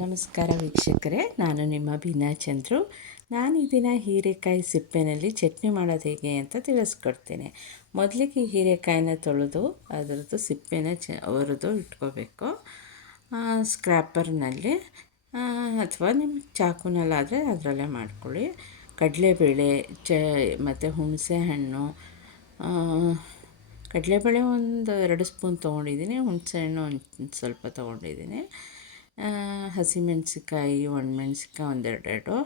ನಮಸ್ಕಾರ ವೀಕ್ಷಕರೇ, ನಾನು ನಿಮ್ಮ ಬೀನಾ ಚಂದ್ರು. ನಾನು ಈ ದಿನ ಹೀರೆಕಾಯಿ ಸಿಪ್ಪೆನಲ್ಲಿ ಚಟ್ನಿ ಮಾಡೋದು ಹೇಗೆ ಅಂತ ತಿಳಿಸ್ಕೊಡ್ತೀನಿ. ಮೊದಲಿಗೆ ಹೀರೆಕಾಯಿನ ತೊಳೆದು ಅದರದ್ದು ಸಿಪ್ಪೆನ ಒರೆದು ಇಟ್ಕೋಬೇಕು ಸ್ಕ್ರ್ಯಾಪರ್ನಲ್ಲಿ, ಅಥವಾ ನಿಮ್ಮ ಚಾಕುನಲ್ಲಾದರೆ ಅದರಲ್ಲೇ ಮಾಡ್ಕೊಳ್ಳಿ. ಕಡಲೆಬೇಳೆ ಮತ್ತು ಹುಣಸೆ ಹಣ್ಣು, ಕಡಲೆಬೇಳೆ ಒಂದು 2 ಸ್ಪೂನ್ ತೊಗೊಂಡಿದ್ದೀನಿ, ಹುಣಸೆಹಣ್ಣು ಒಂದು ಸ್ವಲ್ಪ ತೊಗೊಂಡಿದ್ದೀನಿ, ಹಸಿಮೆಣಸಿಕಾಯಿ, ಒಣಮೆಣ್ಸಿಕಾಯಿ ಒಂದೆರಡೆರಡು,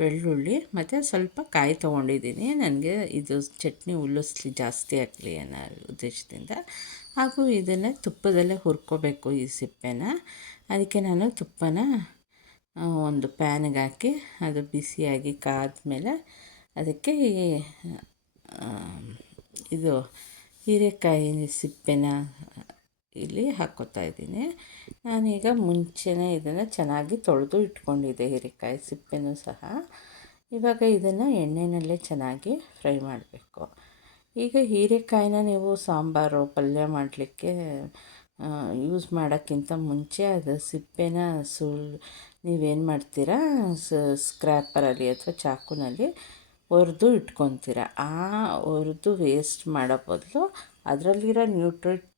ಬೆಳ್ಳುಳ್ಳಿ ಮತ್ತು ಸ್ವಲ್ಪ ಕಾಯಿ ತೊಗೊಂಡಿದ್ದೀನಿ. ನನಗೆ ಇದು ಚಟ್ನಿ ಹುಲ್ಲುಸ್ಲಿ ಜಾಸ್ತಿ ಆಗಲಿ ಅನ್ನೋ ಉದ್ದೇಶದಿಂದ. ಹಾಗೂ ಇದನ್ನು ತುಪ್ಪದಲ್ಲೇ ಹುರ್ಕೋಬೇಕು ಈ ಸಿಪ್ಪೆನ. ಅದಕ್ಕೆ ನಾನು ತುಪ್ಪನ ಒಂದು ಪ್ಯಾನ್ಗೆ ಹಾಕಿ ಅದು ಬಿಸಿಯಾಗಿ ಕಾದ್ಮೇಲೆ ಅದಕ್ಕೆ ಇದು ಹೀರೆಕಾಯಿ ಸಿಪ್ಪೆನ ಇಲ್ಲಿ ಹಾಕ್ಕೋತಾ ಇದ್ದೀನಿ. ನಾನೀಗ ಮುಂಚೆನೇ ಇದನ್ನು ಚೆನ್ನಾಗಿ ತೊಳೆದು ಇಟ್ಕೊಂಡಿದ್ದೆ, ಹೀರೆಕಾಯಿ ಸಿಪ್ಪೆನೂ ಸಹ. ಇವಾಗ ಇದನ್ನು ಎಣ್ಣೆಯಲ್ಲೇ ಚೆನ್ನಾಗಿ ಫ್ರೈ ಮಾಡಬೇಕು. ಈಗ ಹೀರೆಕಾಯಿನ ನೀವು ಸಾಂಬಾರು ಪಲ್ಯ ಮಾಡಲಿಕ್ಕೆ ಯೂಸ್ ಮಾಡೋಕ್ಕಿಂತ ಮುಂಚೆ ಅದು ಸಿಪ್ಪೆನ ನೀವೇನು ಮಾಡ್ತೀರಾ, ಸ್ಕ್ರ್ಯಾಪರಲ್ಲಿ ಅಥವಾ ಚಾಕುನಲ್ಲಿ ಒರೆದು ಇಟ್ಕೊತೀರ. ಒರೆದು ವೇಸ್ಟ್ ಮಾಡೋ ಬದಲು ಅದರಲ್ಲಿರೋ ನ್ಯೂಟ್ರಿಟಿವ್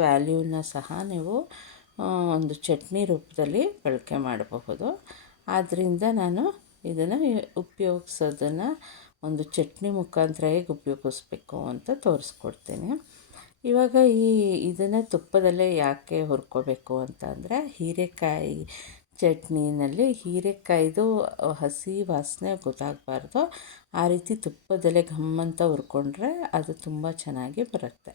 ವ್ಯಾಲ್ಯೂನ ಸಹ ನೀವು ಒಂದು ಚಟ್ನಿ ರೂಪದಲ್ಲಿ ಬಳಕೆ ಮಾಡಬಹುದು. ಆದ್ದರಿಂದ ನಾನು ಇದನ್ನು ಉಪಯೋಗಿಸೋದನ್ನು ಒಂದು ಚಟ್ನಿ ಮುಖಾಂತರ ಹೇಗೆ ಉಪಯೋಗಿಸ್ಬೇಕು ಅಂತ ತೋರಿಸ್ಕೊಡ್ತೀನಿ. ಇವಾಗ ಇದನ್ನು ತುಪ್ಪದಲ್ಲೇ ಯಾಕೆ ಹುರ್ಕೋಬೇಕು ಅಂತ ಅಂದರೆ, ಹೀರೆಕಾಯಿ ಚಟ್ನಿನಲ್ಲಿ ಹೀರೆಕಾಯಿದು ಹಸಿ ವಾಸನೆ ಗೊತ್ತಾಗಬಾರ್ದು. ಆ ರೀತಿ ತುಪ್ಪದಲ್ಲೇ ಘಮ್ಮಂತ ಹುರ್ಕೊಂಡ್ರೆ ಅದು ತುಂಬ ಚೆನ್ನಾಗಿ ಬರುತ್ತೆ.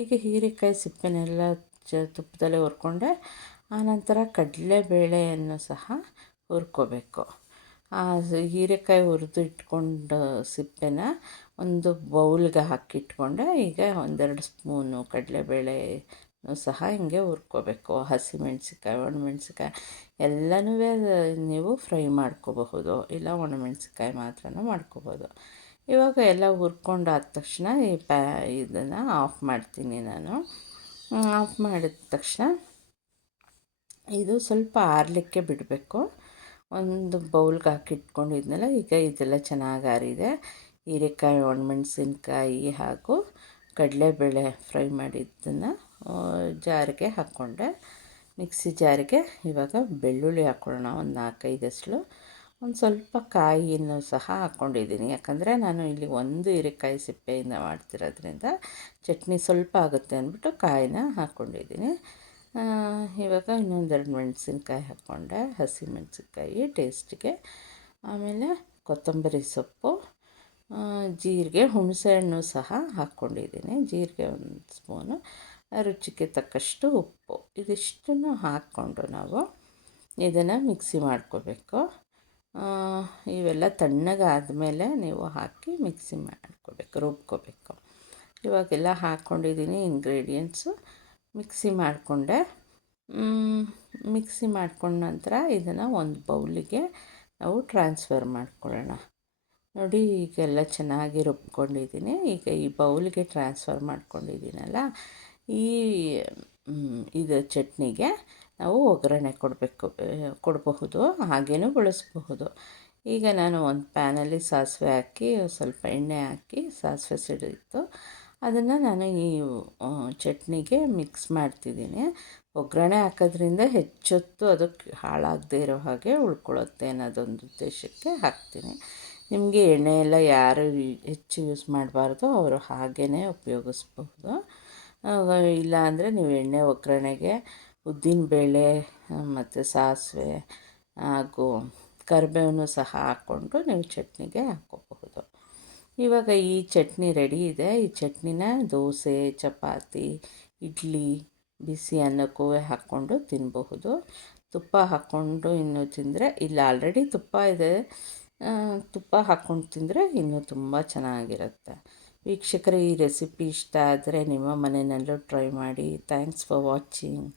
ಈಗ ಹೀರೆಕಾಯಿ ಸಿಪ್ಪೆನೆಲ್ಲ ತುಪ್ಪದಲ್ಲೇ ಹುರ್ಕೊಂಡೆ. ಆನಂತರ ಕಡಲೆಬೇಳೆಯನ್ನು ಸಹ ಹುರ್ಕೋಬೇಕು. ಹೀರೆಕಾಯಿ ಹುರಿದು ಇಟ್ಕೊಂಡು ಸಿಪ್ಪೆನ ಒಂದು ಬೌಲ್ಗೆ ಹಾಕಿಟ್ಕೊಂಡೆ. ಈಗ 1-2 ಸ್ಪೂನು ಕಡಲೆಬೇಳೆ ಸಹ ಹಿಂಗೆ ಹುರ್ಕೋಬೇಕು. ಹಸಿಮೆಣ್ಸಿಕಾಯಿ, ಒಣಮೆಣ್ಸಿಕಾಯಿ ಎಲ್ಲನೂ ನೀವು ಫ್ರೈ ಮಾಡ್ಕೋಬಹುದು, ಇಲ್ಲ ಒಣಮೆಣ್ಸಿಕಾಯಿ ಮಾತ್ರನೂ ಮಾಡ್ಕೋಬೋದು. ಇವಾಗ ಎಲ್ಲ ಹುರ್ಕೊಂಡಾದ ತಕ್ಷಣ ಇದನ್ನು ಆಫ್ ಮಾಡ್ತೀನಿ ನಾನು. ಆಫ್ ಮಾಡಿದ ತಕ್ಷಣ ಇದು ಸ್ವಲ್ಪ ಆರಲಿಕ್ಕೆ ಬಿಡಬೇಕು. ಒಂದು ಬೌಲ್ಗೆ ಹಾಕಿಟ್ಕೊಂಡಿದ್ನಲ್ಲ, ಈಗ ಇದೆಲ್ಲ ಚೆನ್ನಾಗಿ ಆರಿದೆ. ಹೀರೆಕಾಯಿ, ಒಣಮೆಣಸಿನ್ಕಾಯಿ ಹಾಗೂ ಕಡಲೆಬೇಳೆ ಫ್ರೈ ಮಾಡಿದ್ದನ್ನು ಜಾರಿಗೆ ಹಾಕ್ಕೊಂಡೆ, ಮಿಕ್ಸಿ ಜಾರಿಗೆ. ಇವಾಗ ಬೆಳ್ಳುಳ್ಳಿ ಹಾಕ್ಕೊಳ್ಳೋಣ, ಒಂದು 4-5 ಒಂದು ಸ್ವಲ್ಪ ಕಾಯಿಯನ್ನು ಸಹ ಹಾಕ್ಕೊಂಡಿದ್ದೀನಿ. ಯಾಕಂದರೆ ನಾನು ಇಲ್ಲಿ ಒಂದು ಹೀರೆಕಾಯಿ ಸಿಪ್ಪೆಯಿಂದ ಮಾಡ್ತಿರೋದ್ರಿಂದ ಚಟ್ನಿ ಸ್ವಲ್ಪ ಆಗುತ್ತೆ ಅಂದ್ಬಿಟ್ಟು ಕಾಯಿನ ಹಾಕ್ಕೊಂಡಿದ್ದೀನಿ. ಇವಾಗ ಇನ್ನೊಂದೆರಡು ಮೆಣಸಿನ್ಕಾಯಿ ಹಾಕ್ಕೊಂಡೆ, ಹಸಿಮೆಣಸಿನ್ಕಾಯಿ ಟೇಸ್ಟಿಗೆ. ಆಮೇಲೆ ಕೊತ್ತಂಬರಿ ಸೊಪ್ಪು, ಜೀರಿಗೆ, ಹುಣಸೆಹಣ್ಣು ಸಹ ಹಾಕ್ಕೊಂಡಿದ್ದೀನಿ. ಜೀರಿಗೆ 1 ಸ್ಪೂನು, ರುಚಿಗೆ ತಕ್ಕಷ್ಟು ಉಪ್ಪು, ಇದಿಷ್ಟನ್ನು ಹಾಕ್ಕೊಂಡು ನಾವು ಇದನ್ನು ಮಿಕ್ಸಿ ಮಾಡ್ಕೋಬೇಕು. ಇವೆಲ್ಲ ತಣ್ಣಗಾದಮೇಲೆ ನೀವು ಹಾಕಿ ಮಿಕ್ಸಿ ಮಾಡ್ಕೋಬೇಕು, ರುಬ್ಕೋಬೇಕು. ಇವಾಗೆಲ್ಲ ಹಾಕ್ಕೊಂಡಿದ್ದೀನಿ ಇಂಗ್ರೀಡಿಯೆಂಟ್ಸು. ಮಿಕ್ಸಿ ಮಾಡಿಕೊಂಡೆ. ಮಿಕ್ಸಿ ಮಾಡ್ಕೊಂಡ ನಂತರ ಇದನ್ನು ಒಂದು ಬೌಲಿಗೆ ನಾವು ಟ್ರಾನ್ಸ್ಫರ್ ಮಾಡ್ಕೊಳ್ಳೋಣ. ನೋಡಿ, ಈಗೆಲ್ಲ ಚೆನ್ನಾಗಿ ರುಬ್ಕೊಂಡಿದ್ದೀನಿ. ಈಗ ಈ ಬೌಲಿಗೆ ಟ್ರಾನ್ಸ್ಫರ್ ಮಾಡ್ಕೊಂಡಿದ್ದೀನಲ್ಲ, ಇದು ಚಟ್ನಿಗೆ ನಾವು ಒಗ್ಗರಣೆ ಕೊಡಬಹುದು, ಹಾಗೇನೂ ಬಳಸಬಹುದು. ಈಗ ನಾನು ಒಂದು ಪ್ಯಾನಲ್ಲಿ ಸಾಸಿವೆ ಹಾಕಿ ಸ್ವಲ್ಪ ಎಣ್ಣೆ ಹಾಕಿ, ಸಾಸಿವೆ ಸಿಡಿಯಿತು, ಅದನ್ನು ನಾನು ಈ ಚಟ್ನಿಗೆ ಮಿಕ್ಸ್ ಮಾಡ್ತಿದ್ದೀನಿ. ಒಗ್ಗರಣೆ ಹಾಕೋದ್ರಿಂದ ಹೆಚ್ಚೊತ್ತು ಅದಕ್ಕೆ ಹಾಳಾಗದೇ ಇರೋ ಹಾಗೆ ಉಳ್ಕೊಳ್ಳುತ್ತೆ ಅನ್ನೋದೊಂದು ಉದ್ದೇಶಕ್ಕೆ ಹಾಕ್ತೀನಿ. ನಿಮಗೆ ಎಣ್ಣೆ ಎಲ್ಲ ಯಾರು ಹೆಚ್ಚು ಯೂಸ್ ಮಾಡಬಾರ್ದು ಅವರು ಹಾಗೇ ಉಪಯೋಗಿಸ್ಬಹುದು. ಇಲ್ಲ ಅಂದರೆ ನೀವು ಎಣ್ಣೆ ಒಗ್ಗರಣೆಗೆ ಉದ್ದಿನಬೇಳೆ ಮತ್ತು ಸಾಸಿವೆ ಹಾಗೂ ಕರಿಬೇವನ್ನು ಸಹ ಹಾಕ್ಕೊಂಡು ನೀವು ಚಟ್ನಿಗೆ ಹಾಕ್ಕೋಬಹುದು. ಇವಾಗ ಈ ಚಟ್ನಿ ರೆಡಿ ಇದೆ. ಈ ಚಟ್ನಿನ ದೋಸೆ, ಚಪಾತಿ, ಇಡ್ಲಿ, ಬಿಸಿ ಅನ್ನಕ್ಕೂ ಹಾಕ್ಕೊಂಡು ತಿನ್ನಬಹುದು. ತುಪ್ಪ ಹಾಕ್ಕೊಂಡು ಇನ್ನೂ ತಿಂದರೆ, ಇಲ್ಲ ಆಲ್ರೆಡಿ ತುಪ್ಪ ಇದೆ, ತುಪ್ಪ ಹಾಕ್ಕೊಂಡು ತಿಂದರೆ ಇನ್ನೂ ತುಂಬ ಚೆನ್ನಾಗಿರುತ್ತೆ. ವೀಕ್ಷಕರೇ, ಈ ರೆಸಿಪಿ ಇಷ್ಟ ಆದರೆ ನಿಮ್ಮ ಮನೆಯಲ್ಲೂ ಟ್ರೈ ಮಾಡಿ. Thanks for watching.